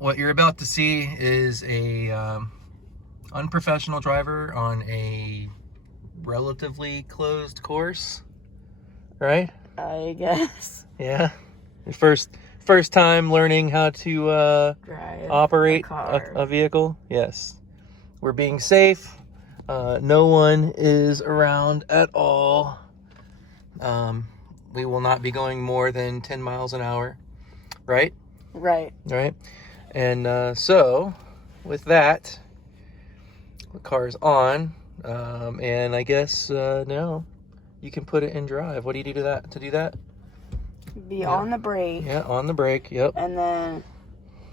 what you're about to see is a unprofessional driver on a relatively closed course, right? I guess. Yeah. First time learning how to Drive operate a a vehicle. Yes. We're being safe. No one is around at all. We will not be going more than 10 miles an hour, right? Right. Right. And so, with that, the car's on, and I guess now you can put it in drive. What do you do to do that? Be on the brake. Yeah, on the brake. Yep. And then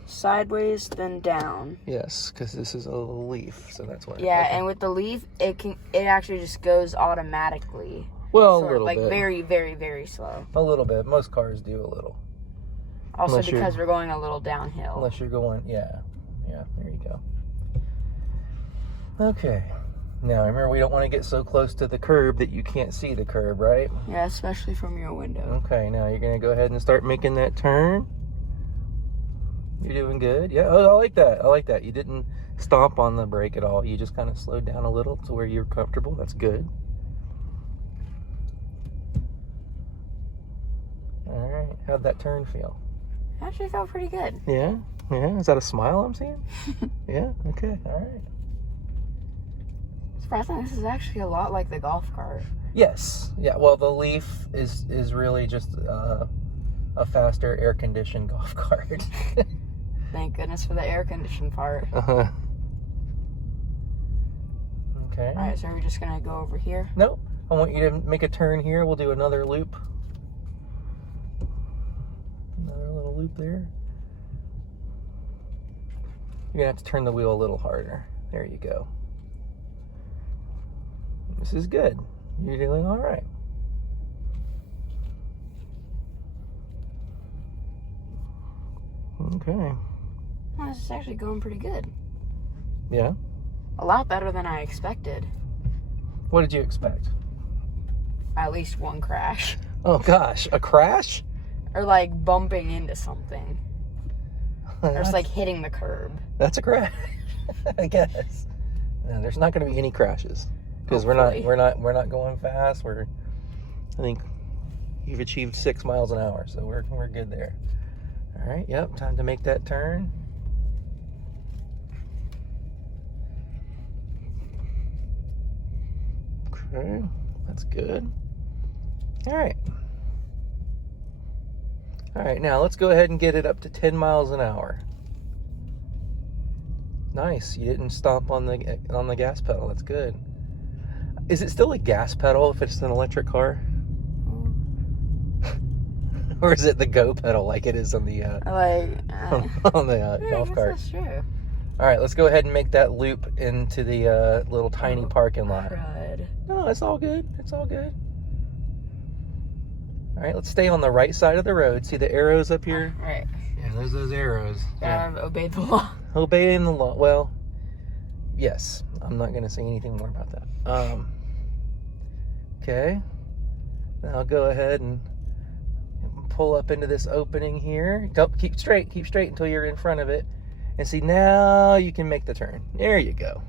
sideways, then down. Yes, because this is a leaf, so that's why. Yeah, okay. and with the leaf, it actually just goes automatically. Well, for, a little like, bit. very, very, very slow. A little bit. Most cars do a little. Also, Unless because we're going a little downhill. Unless you're going, yeah, there you go. Okay. Now, remember, we don't want to get so close to the curb that you can't see the curb, right? Yeah, especially from your window. Okay, now you're going to go ahead and start making that turn. You're doing good. Yeah, oh, I like that. I like that. You didn't stomp on the brake at all. You just kind of slowed down a little to where you're comfortable. That's good. All right. How'd that turn feel? Actually felt pretty good. Yeah? Yeah? Is that a smile I'm seeing? Yeah? Okay. All right. Surprisingly, this is actually a lot like the golf cart. Yes. Yeah. Well, the Leaf is really just a faster air-conditioned golf cart. Thank goodness for the air-conditioned part. Uh-huh. Okay. All right, so we're just going to go over here. Nope. I want you to make a turn here. We'll do another loop. Another little loop there. You're going to have to turn the wheel a little harder. There you go. This is good. You're doing all right. Okay. Well, this is actually going pretty good. Yeah? A lot better than I expected. What did you expect? At least one crash. Oh, gosh. A crash? Or like bumping into something. Or just like hitting the curb. That's a crash, I guess. No, there's not going to be any crashes because we're not going fast. I think you've achieved 6 miles an hour, so we're good there. All right, yep, time to make that turn. Okay, that's good. All right. All right, now let's go ahead and get it up to 10 miles an hour. Nice, you didn't stomp on the gas pedal. That's good. Is it still a gas pedal if it's an electric car? Or is it the go pedal like it is on the golf cart? That's true. All right, let's go ahead and make that loop into the little tiny parking lot. Crud. No, it's all good. It's all good. All right, let's stay on the right side of the road. See the arrows up here? All right. Yeah, there's those arrows. Gotta obey the law. Obeying the law. Well, yes. I'm not going to say anything more about that. Okay. Now I'll go ahead and pull up into this opening here. Keep straight until you're in front of it. And see, now you can make the turn. There you go.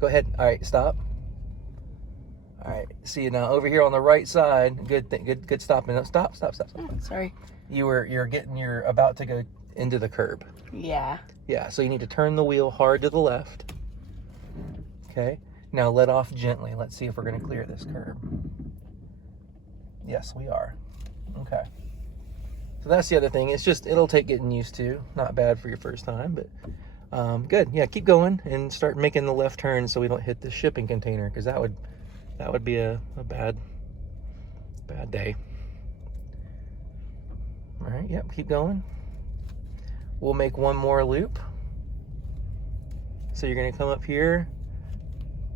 Go ahead. All right, stop. All right. See, now over here on the right side. Good stopping. No, stop. Oh, sorry. You're about to go into the curb. Yeah. Yeah, so you need to turn the wheel hard to the left. Okay. Now let off gently. Let's see if we're going to clear this curb. Yes, we are. Okay. So that's the other thing. It'll take getting used to. Not bad for your first time, but good. Yeah, keep going and start making the left turn so we don't hit the shipping container, because that would be a bad day. All right, yep, keep going. We'll make one more loop. So you're going to come up here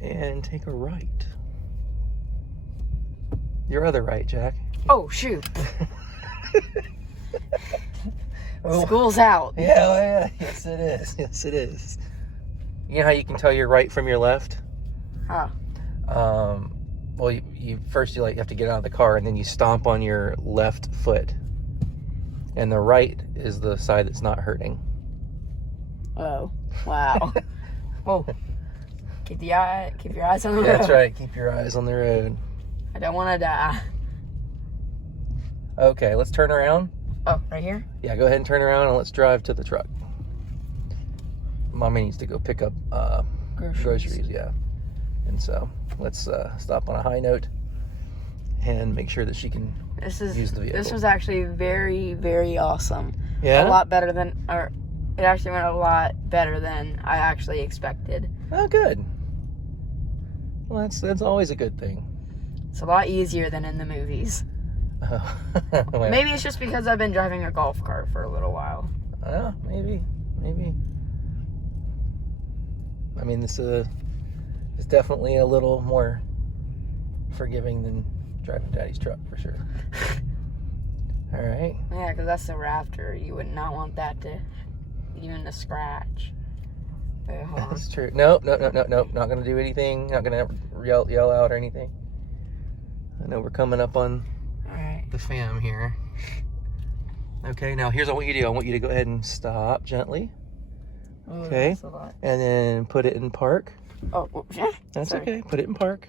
and take a right. Your other right, Jack. Oh, shoot. School's out. Yeah. Yes, it is. Yes, it is. You know how you can tell your right from your left? Huh. Well, you first you have to get out of the car, and then you stomp on your left foot. And the right is the side that's not hurting. Oh, wow. Whoa. Keep your eyes on the road. That's right. Keep your eyes on the road. I don't want to die. Okay, let's turn around. Oh, right here? Yeah, go ahead and turn around and let's drive to the truck. Mommy needs to go pick up groceries, yeah. And so let's stop on a high note and make sure that she can use the vehicle. This was actually very, very awesome. Yeah? A lot better than, or it actually went a lot better than I actually expected. Oh, good. Well, that's always a good thing. It's a lot easier than in the movies. Well, Maybe it's just because I've been driving a golf cart for a little while. maybe. I mean, this is definitely a little more forgiving than driving Daddy's truck, for sure. All right. Yeah, because that's the Raptor. You would not want that to even to scratch. Wait, hold on. That's true. Nope. Not going to do anything. Not going to yell out or anything. I know we're coming up on All right. the fam here. Okay, now here's what I want you to do. I want you to go ahead and stop gently. Ooh, Okay. That's a lot. And then put it in park. Oh, yeah. That's Sorry. okay. Put it in park.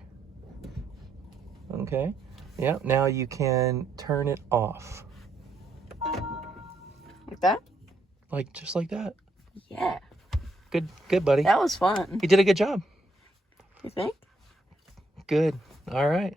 Okay. Yeah, now you can turn it off. Like that? Just like that. Yeah. Good, buddy. That was fun. You did a good job. You think? Good. All right.